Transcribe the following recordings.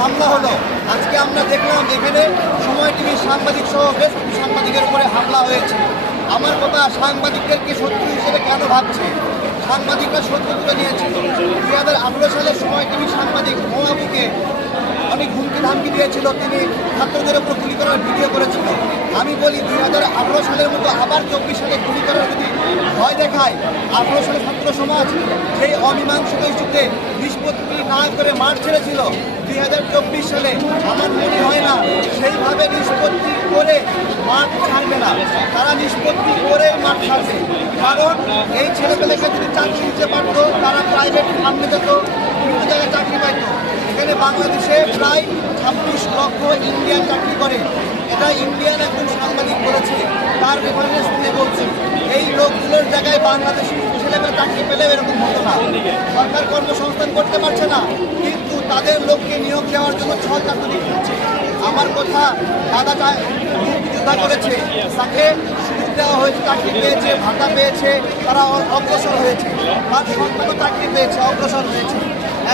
হামলা হলো। আজকে আমরা দেখলাম এখানে সময় টিভির সাংবাদিক সহ বেশ কিছু সাংবাদিকের উপরে হামলা হয়েছে। আমার কথা সাংবাদিকদেরকে শত্রু হিসেবে কেন ভাবছে? সাংবাদিকরা সত্য তুলে নিয়েছে। দুই হাজার আঠেরো সালে সময় টিভির সাংবাদিক মহাবুকে অনেক হুমকি ধামকি দিয়েছিল। তিনি ছাত্রদের উপর গুলি করার ভিডিও করেছিল। আমি বলি দুই হাজার আঠেরো সালের মতো আবার চব্বিশ সালে গুলি করার যদি ভয় দেখায়, আঠেরো সালে ছাত্র সমাজ সেই অমীমাংসিত ইস্যুতে নিষ্পত্তি না করে মাঠ ছেড়েছিল। দুই হাজার চব্বিশ সালে আমার মনে হয় না সেইভাবে নিষ্পত্তি করে মাঠ ছাড়বে না। তারা নিষ্পত্তি করে মাঠ ছাড়বে। কারণ এই ছেলেপেলেকে যদি চাকরি দিতে পারতো, তারা প্রাইভেট ফান্ডে যেত, বিভিন্ন জায়গায় চাকরি পাইতো। এখানে বাংলাদেশে প্রায় ছাব্বিশ লক্ষ ইন্ডিয়ান চাকরি করে। এটা ইন্ডিয়ান একজন সাংবাদিক বলেছে, তার রেফারেন্স দিয়ে বলছি। এই লোকগুলোর জায়গায় বাংলাদেশি ছেলেমেয়ে চাকরি পেলেও এরকম হতো না। সরকার কর্মসংস্থান করতে পারছে না, কিন্তু তাদের লোককে নিয়োগ দেওয়ার জন্য ছল চাকরি করছে আমার কথা দাদা মুক্তিযোদ্ধা করেছে, তাকে সুযোগ দেওয়া হয়েছে, চাকরি পেয়েছে, ভাতা পেয়েছে, তারা অগ্রসর হয়েছে। তার সন্তানও চাকরি পেয়েছে, অগ্রসর হয়েছে।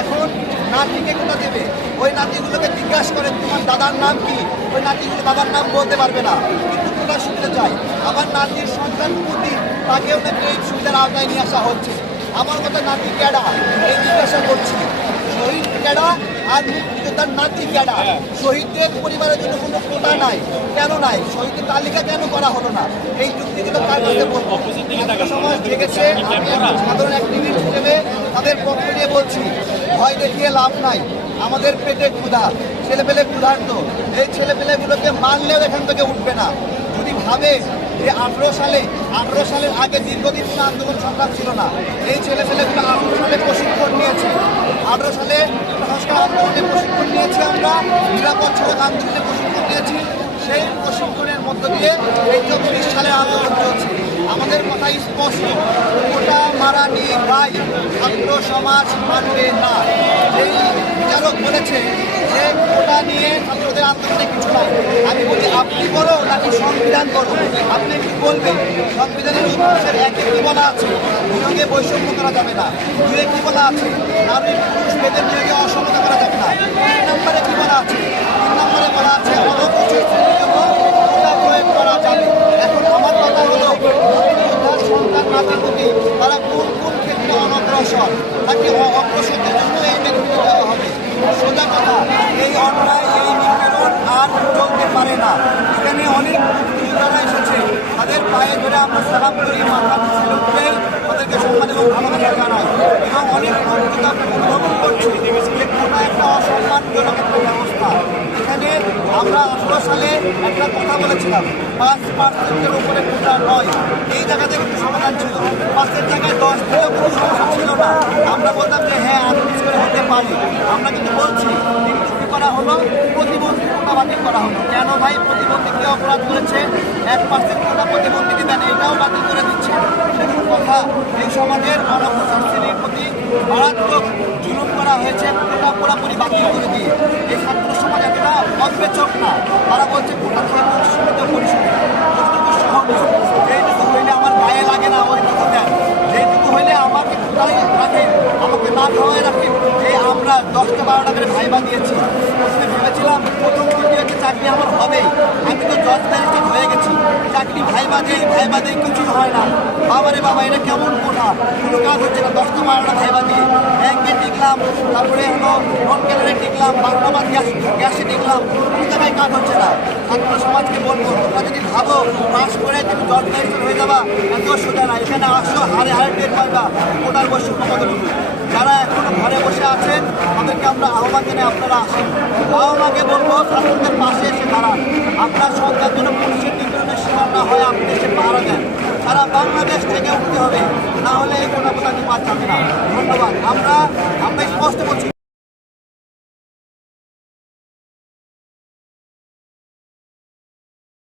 এখন নাতিকে কোথা দেবে? ওই নাতিগুলোকে জিজ্ঞাসা করেন, তোমার দাদার নাম কি? ওই নাতিগুলো বাবার নাম বলতে পারবে না। কিন্তু তোমরা শুনতে চাই আমার নাতির সন্তান প্রতি তাকেও নাকি এই সুবিধার আওতায় নিয়ে আসা হচ্ছে। আমার কথা নাতি ক্যাডা এই জিজ্ঞাসা করছি। শহীদ ক্যাডা আর মুক্তিযোদ্ধার নাতি ক্যাডা। শহীদদের পরিবারের জন্য কোনো কোটা নাই। কেন নাই? শহীদের তালিকা কেন করা হলো না? এই যুক্তিগুলো কার কাছে বলব? সমাজ জেগেছে আমি সাধারণ অ্যাক্টিভিস্ট হিসেবে তাদের পক্ষ নিয়ে বলছি। ভয় দেখিয়ে লাভ নাই। আমাদের পেটে ক্ষুধা। ছেলেপেলে ক্ষুধার্ত। এই ছেলেপেলেগুলোকে মারলেও এখান থেকে উঠবে না। যদি ভাবে যে আঠেরো সালে, আঠেরো সালের আগে দীর্ঘদিন কোনো আন্দোলন সংগ্রাম ছিল না। এই ছেলেপেলেগুলো আঠেরো সালে প্রশিক্ষণ নিয়েছে। আঠেরো সালে সংস্কার আন্দোলনে প্রশিক্ষণ নিয়েছি আমরা। নিরাপদ সড়ক আন্দোলনে প্রশিক্ষণ নিয়েছি। সেই প্রশিক্ষণের মধ্য দিয়ে এই চব্বিশ সালে আন্দোলন চলছে। আমাদের কথা স্পষ্ট। ওটা মারা নিয়ে গাই ছাত্র সমাজ মানবে না। যেই বিচারক বলেছে যে ওটা নিয়ে ছাত্রদের আন্দোলনে কিছু নাই আমি বলি আপনি বলো, নাকি সংবিধান করো আপনি কি বলবেন? সংবিধানের মানুষের একে কি বলা আছে? নিয়োগে বৈষম্য করা যাবে না। দুয়ে কি বলা আছে? নারী পুরুষ ভেদের নিয়োগে অসমতা করা যাবে না। তিন নম্বরে কি বলা আছে? তিন নম্বরে বলা আছে অনবসর ওটা প্রয়োগ করা যাবে এখন আমার কথা হলো মুক্তিযোদ্ধার সন্তান নাতিপতি তারা কোন কোন ক্ষেত্রে অনগ্রসর তাকে অ- অগ্রসরদের জন্য এই ব্যক্তি দেওয়া হবে সোজা কথা এই অন্যায় এই নিপীড়ন আর চলতে পারে না এখানে অনেক মুক্তিযোদ্ধারা এসেছে তাদের পায়ে ধরে আমরা সালাম করি মাথা দেই তাদেরকে সম্মান এবং ভালোবাসা জানাই। এবং অনেক মুক্তিযোদ্ধা অনুভব করছি। কোনো একটা অসম্মানজনক একটা ব্যবস্থা। এখানে আমরা আঠারো সালে একটা কথা বলেছিলাম, পাঁচ পার্সেন্টের উপরে কোটা নয়। এই জায়গা থেকে একটু সমাধান ছিল। পাঁচের জায়গায় দশ থেকে কোনো সমস্যা ছিল না। আমরা বলতাম যে হ্যাঁ আটত্রিশ করে হতে পারি। আমরা কিন্তু বলছি করা হলো, প্রতিবন্ধী কোটা বাতিল করা হলো। কেন ভাই? প্রতিবন্ধী কে অপরাধ করেছে। এক পার্সেন্ট কোটা প্রতিবন্ধীকে দেন, এটাও বাতিল করে দিচ্ছে। সেরকম কথা এই সমাজের অনগ্রসর শ্রেণির প্রতি মারাত্মক জুলুম করা হয়েছে কোটা পুরাপুরি বাতিল করে দিয়ে। এই ছাত্র সমাজ একটা অবিবেচক না। তারা বলছে কোটা থেকে সীমিত পরিষদে যেটুকু হইলে আমার গায়ে লাগে না, ওইটুকু দেন। যেটুকু হইলে আমাকে কোথায় রাখেন? আমাকে না খাওয়াই রাখেন? যে আমরা দশটা বারোটা করে দিয়েছি প্রথমে ভেবেছিলাম প্রথম চাকরি আমার হবেই। আমি তো জজ চাকরি ভাইবা দেই ভাইবা দেই কিছু হয় না। বাবারে বাবা, এটা কেমন কোঠা কোনো কাজ হচ্ছে না। দশটা বারোটা ভাইবা দিয়ে ব্যাংকে টিকলাম, তারপরে হলো নন ক্যালারে টিকলাম বাংলাবাদ গ্যাস, গ্যাসে টিকলাম। কোনো কাজ হচ্ছে না? ছাত্র সমাজকে বলব, তোমরা যদি ভাবো পাস করে তুমি ম্যাজিস্ট্রেট হয়ে যাবা, এত সোজা না। এখানে আসো হারে হারে টের পাইবা কোটার বৈষম্য কতটুকু? যারা এখনও ঘরে বসে আছেন, তাদেরকে আমরা আহ্বান জানাই, আপনারা আসেন। বাবা মাকে বলব, ছাত্রদের পাশে এসে দাঁড়ান। আপনার সন্তান যেন পুলিশের নিপীড়নের শিকার না হয় আপনি এসে পাহারা দেন সারা বাংলাদেশ থেকে উঠতে হবে, না হলে এই কোনো পাওয়া না। ধন্যবাদ। আমরা আমরা স্পষ্ট বলছি